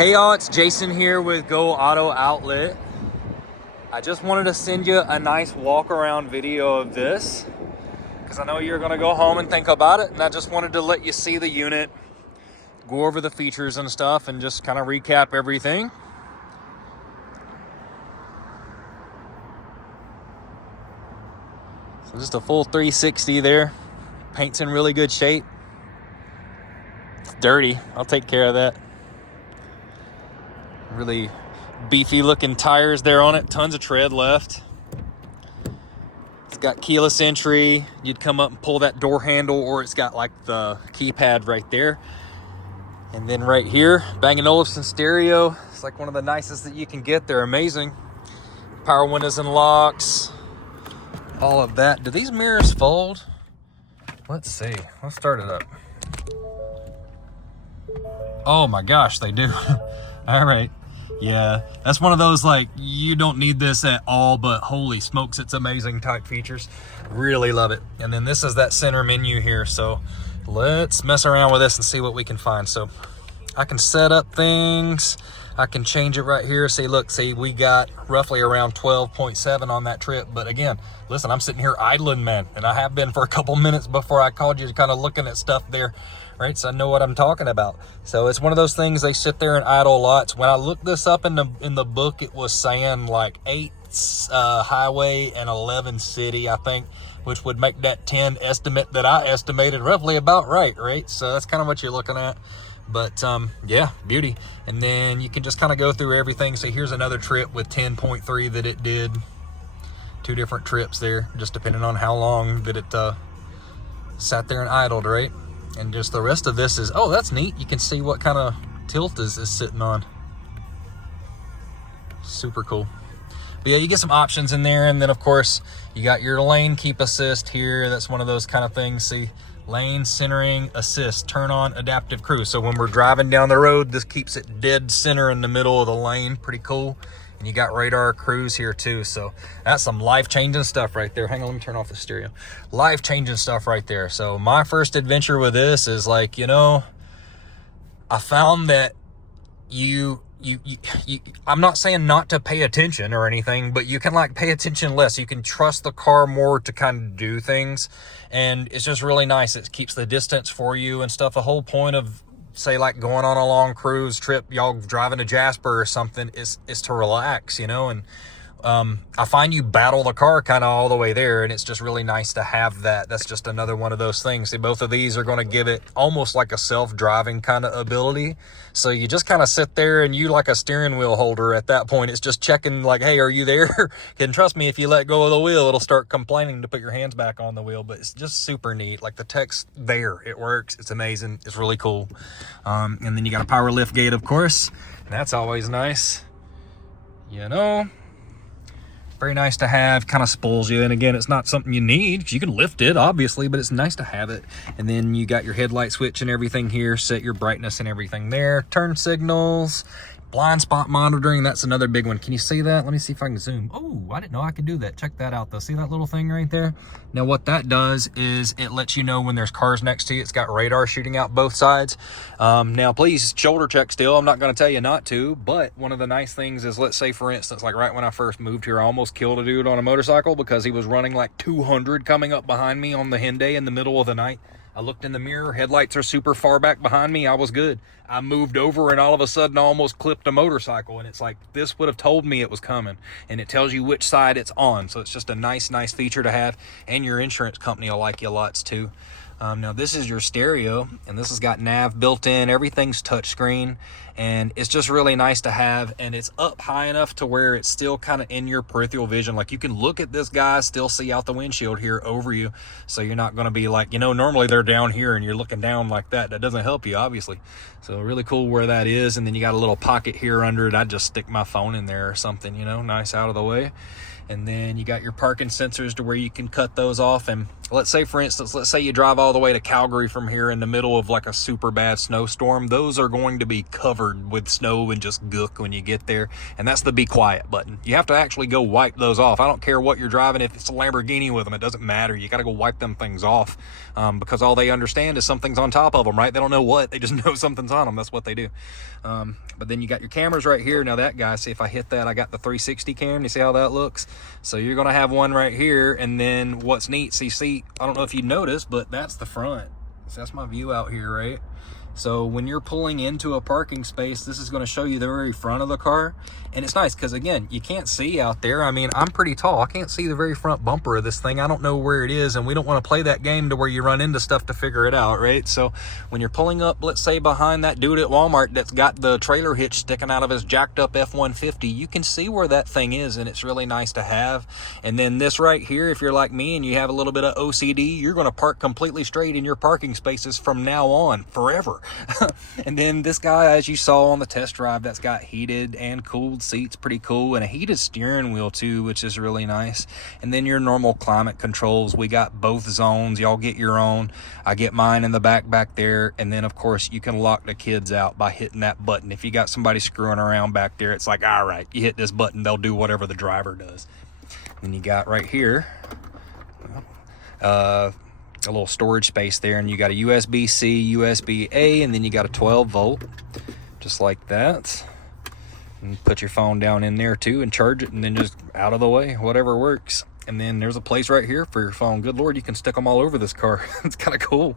Hey y'all, it's Jason here with Go Auto Outlet. I just wanted to send you a nice walk around video of this because I know you're gonna go home and think about it, and I just wanted to let you see the unit, go over the features and stuff, and just kind of recap everything. So just a full 360 there. Paint's in really good shape. It's dirty, I'll take care of that. Really beefy looking tires there on it, tons of tread left. It's got keyless entry. You'd come up and pull that door handle, or it's got like the keypad right there. And then right here, Bang & Olufsen stereo. It's like one of the nicest that you can get. They're amazing. Power windows and locks, all of that. Do these mirrors fold? Let's see, let's start it up. Oh my gosh, they do. All right. Yeah, that's one of those, like, you don't need this at all, but holy smokes, it's amazing type features. Really love it. And then this is that center menu here. So let's mess around with this and see what we can find. So I can set up things. I can change it right here. See, look, see, we got roughly around 12.7 on that trip. But again, listen, I'm sitting here idling, man, and I have been for a couple minutes before I called you, kind of looking at stuff there. Right, so I know what I'm talking about. So it's one of those things, they sit there and idle lots. When I looked this up in the book, it was saying like 8 highway and 11 city, I think, which would make that 10 estimate that I estimated roughly about right? So that's kind of what you're looking at. But yeah, beauty. And then you can just kind of go through everything. So here's another trip with 10.3 that it did. 2 different trips there, just depending on how long that it sat there and idled, right? And just the rest of this is, oh, that's neat. You can see what kind of tilt is sitting on. Super cool. But yeah, you get some options in there. And then of course you got your lane keep assist here. That's one of those kind of things. See, lane centering assist, turn on adaptive cruise. So when we're driving down the road, this keeps it dead center in the middle of the lane. Pretty cool. And you got radar cruise here too. So that's some life-changing stuff right there. Hang on, let me turn off the stereo. Life-changing stuff right there. So my first adventure with this is like, you know, I found that I'm not saying not to pay attention or anything, but you can like pay attention less. You can trust the car more to kind of do things. And it's just really nice. It keeps the distance for you and stuff. The whole point of, say, like going on a long cruise trip, y'all driving to Jasper or something, is to relax, you know. And I find you battle the car kind of all the way there, and it's just really nice to have that. That's just another one of those things. See, both of these are going to give it almost like a self-driving kind of ability. So you just kind of sit there, and you like a steering wheel holder at that point. It's just checking like, hey, are you there? And trust me, if you let go of the wheel, it'll start complaining to put your hands back on the wheel. But it's just super neat. Like the text there, it works. It's amazing. It's really cool. And then you got a power lift gate, of course. And that's always nice, you know. Very nice to have, kind of spoils you. And again, it's not something you need. You can lift it, obviously, but it's nice to have it. And then you got your headlight switch and everything here, set your brightness and everything there. Turn signals, blind spot monitoring. That's another big one. Can you see that? Let me see if I can zoom. Oh, I didn't know I could do that. Check that out though. See that little thing right there? Now what that does is it lets you know when there's cars next to you. It's got radar shooting out both sides. Now please shoulder check still. I'm not going to tell you not to, but one of the nice things is, let's say for instance, like right when I first moved here, I almost killed a dude on a motorcycle because he was running like 200 coming up behind me on the Hyundai in the middle of the night. I looked in the mirror, headlights are super far back behind me. I was good. I moved over and all of a sudden I almost clipped a motorcycle, and it's like, this would have told me it was coming, and it tells you which side it's on. So it's just a nice feature to have, and your insurance company will like you lots too. Now this is your stereo, and this has got nav built in. Everything's touchscreen, and it's just really nice to have. And it's up high enough to where it's still kind of in your peripheral vision. Like you can look at this guy, still see out the windshield here over you. So you're not going to be like, you know, normally they're down here and you're looking down like that. That doesn't help you, obviously. So really cool where that is. And then you got a little pocket here under it. I'd just stick my phone in there or something, you know, nice out of the way. And then you got your parking sensors to where you can cut those off. And let's say, for instance, let's say you drive all the way to Calgary from here in the middle of like a super bad snowstorm. Those are going to be covered covered with snow and just gook when you get there. And that's the be quiet button. You have to actually go wipe those off. I don't care what you're driving. If it's a Lamborghini with them, it doesn't matter. You got to go wipe them things off, because all they understand is something's on top of them, right? They don't know what. They just know something's on them. That's what they do. But then you got your cameras right here. Now that guy, see if I hit that, I got the 360 cam. You see how that looks? So you're going to have one right here. And then what's neat, see, I don't know if you noticed, but that's the front. So that's my view out here, right? So when you're pulling into a parking space, this is going to show you the very front of the car. And it's nice because, again, you can't see out there. I mean, I'm pretty tall. I can't see the very front bumper of this thing. I don't know where it is, and we don't want to play that game to where you run into stuff to figure it out, right? So when you're pulling up, let's say behind that dude at Walmart that's got the trailer hitch sticking out of his jacked up F-150, you can see where that thing is, and it's really nice to have. And then this right here, if you're like me and you have a little bit of OCD, you're going to park completely straight in your parking spaces from now on, forever. And then this guy, as you saw on the test drive, that's got heated and cooled seats, pretty cool, and a heated steering wheel too, which is really nice. And then your normal climate controls, we got both zones. Y'all get your own. I get mine in the back there. And then of course you can lock the kids out by hitting that button. If you got somebody screwing around back there, it's like, all right, you hit this button, they'll do whatever the driver does. And you got right here a little storage space there, and you got a USB-C, USB-A, and then you got a 12 volt, just like that. And put your phone down in there too and charge it, and then just out of the way, whatever works. And then there's a place right here for your phone. Good Lord, you can stick them all over this car. It's kind of cool.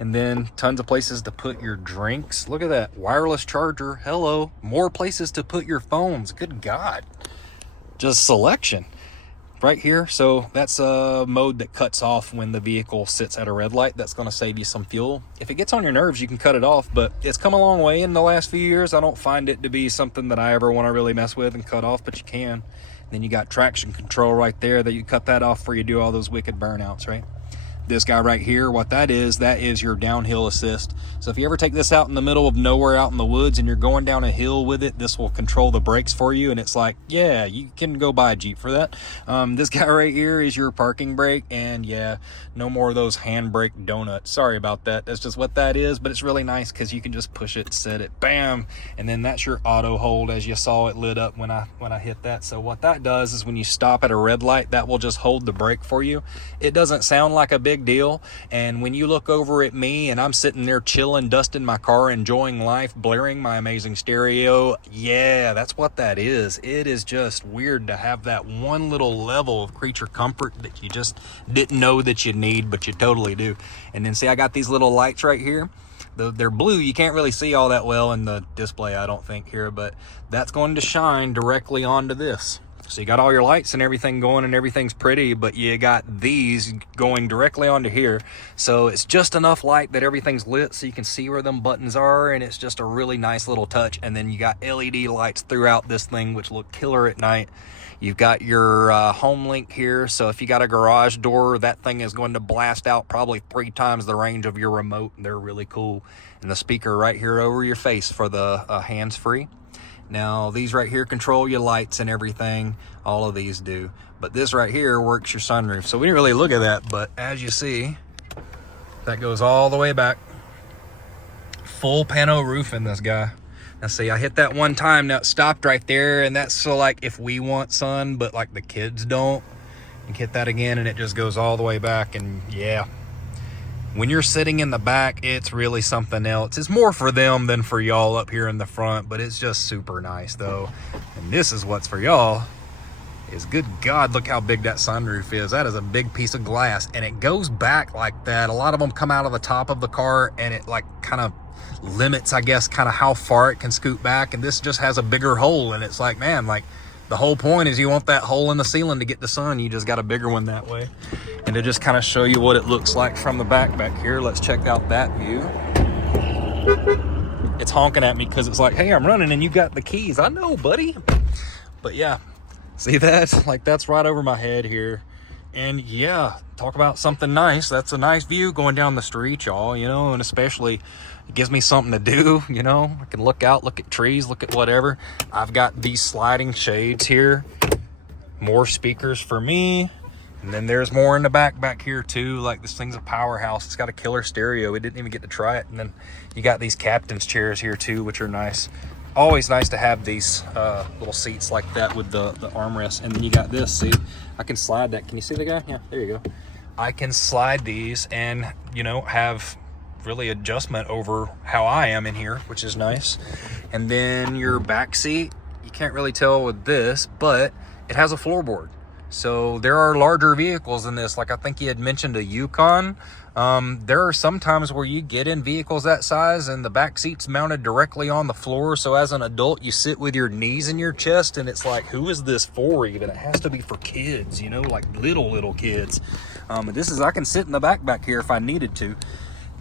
And then tons of places to put your drinks. Look at that wireless charger. Hello. More places to put your phones. Good God. Just selection right here. So that's a mode that cuts off when the vehicle sits at a red light. That's going to save you some fuel. If it gets on your nerves, you can cut it off, but it's come a long way in the last few years. I don't find it to be something that I ever want to really mess with and cut off, but you can. Then you got traction control right there that you cut that off before you do all those wicked burnouts, right? This guy right here, what that is your downhill assist. So if you ever take this out in the middle of nowhere out in the woods and you're going down a hill with it, this will control the brakes for you. And it's like, yeah, you can go buy a Jeep for that. This guy right here is your parking brake. And yeah, no more of those handbrake donuts. Sorry about that. That's just what that is. But it's really nice because you can just push it, set it, bam. And then that's your auto hold. As you saw, it lit up when I hit that. So what that does is when you stop at a red light, that will just hold the brake for you. It doesn't sound like a big deal. And when you look over at me and I'm sitting there chilling, dusting my car, enjoying life, blaring my amazing stereo, yeah, that's what that is. It is just weird to have that one little level of creature comfort that you just didn't know that you need, but you totally do. And then see, I got these little lights right here. They're blue. You can't really see all that well in the display, I don't think, here, but that's going to shine directly onto this. So you got all your lights and everything going and everything's pretty, but you got these going directly onto here. So it's just enough light that everything's lit so you can see where them buttons are, and it's just a really nice little touch. And then you got LED lights throughout this thing, which look killer at night. You've got your home link here. So if you got a garage door, that thing is going to blast out probably 3 times the range of your remote. They're really cool. And the speaker right here over your face for the hands-free. Now, these right here control your lights and everything. All of these do. But this right here works your sunroof. So we didn't really look at that, but as you see, that goes all the way back. Full pano roof in this guy. Now see, I hit that one time, now it stopped right there, and that's so like if we want sun, but like the kids don't. You hit that again and it just goes all the way back, and yeah. When you're sitting in the back, it's really something else. It's more for them than for y'all up here in the front, but it's just super nice though. And this is what's for y'all, is good God, look how big that sunroof is. That is a big piece of glass, and it goes back like that. A lot of them come out of the top of the car, and it like kind of limits, I guess, kind of how far it can scoot back. And this just has a bigger hole, and it's like, man, like the whole point is you want that hole in the ceiling to get the sun. You just got a bigger one that way. And to just kind of show you what it looks like from the back here, let's check out that view. It's honking at me because it's like, hey, I'm running and you got the keys. I know, buddy. But yeah, see that? Like that's right over my head here. And yeah, talk about something nice. That's a nice view going down the street, y'all, you know, and especially it gives me something to do, you know. I can look out, look at trees, look at whatever. I've got these sliding shades here. More speakers for me. And then there's more in the back here too. Like, this thing's a powerhouse. It's got a killer stereo. We didn't even get to try it. And then you got these captain's chairs here too, which are nice. Always nice to have these little seats like that with the armrest. And then you got this, see, I can slide that. Can you see the guy? Yeah, there you go. I can slide these and, you know, have really adjustment over how I am in here, which is nice. And then your back seat, you can't really tell with this, but it has a floorboard. So there are larger vehicles in this. Like, I think he had mentioned a Yukon. There are some times where you get in vehicles that size and the back seat's mounted directly on the floor. So as an adult, you sit with your knees in your chest, and it's like, who is this for even? It has to be for kids, you know, like little kids. This is, I can sit in the back here if I needed to.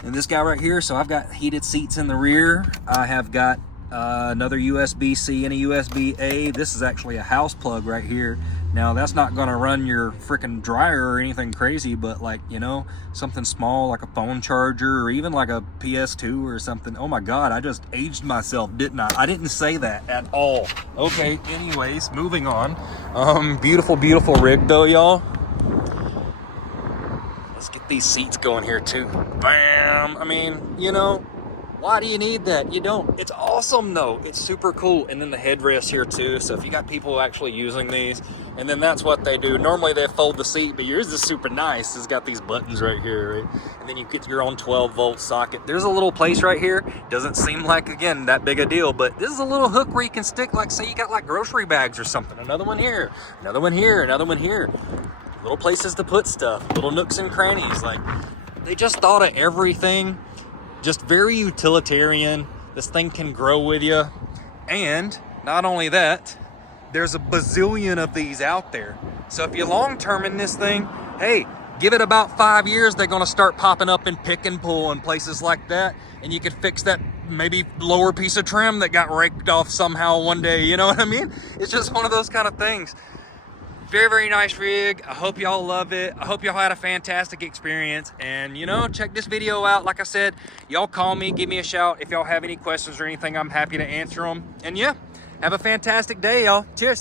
And this guy right here, so I've got heated seats in the rear. I have got another USB-C and a USB-A. This is actually a house plug right here. Now, that's not gonna run your freaking dryer or anything crazy, but like, you know, something small like a phone charger or even like a PS2 or something. Oh my God, I just aged myself, didn't I? I didn't say that at all. Okay, anyways, moving on. Beautiful rig though, y'all. Let's get these seats going here too. Bam! I mean, you know, why do you need that? You don't. It's awesome though. It's super cool. And then the headrest here too. So if you got people actually using these, and then that's what they do. Normally they fold the seat, but yours is super nice. It's got these buttons right here, right? And then you get your own 12-volt socket. There's a little place right here. Doesn't seem like, again, that big a deal, but this is a little hook where you can stick, like, say you got like grocery bags or something. Another one here, another one here, another one here. Little places to put stuff, little nooks and crannies. Like, they just thought of everything. Just very utilitarian. This thing can grow with you. And not only that, there's a bazillion of these out there. So if you're long-term in this thing, hey, give it about 5 years, they're gonna start popping up in Pick and Pull and places like that. And you could fix that maybe lower piece of trim that got raked off somehow one day, you know what I mean? It's just one of those kind of things. Very nice rig. I hope y'all love it. I hope y'all had a fantastic experience. And, you know, check this video out. Like I said, y'all call me, give me a shout. If y'all have any questions or anything, I'm happy to answer them. And yeah, have a fantastic day, y'all. Cheers.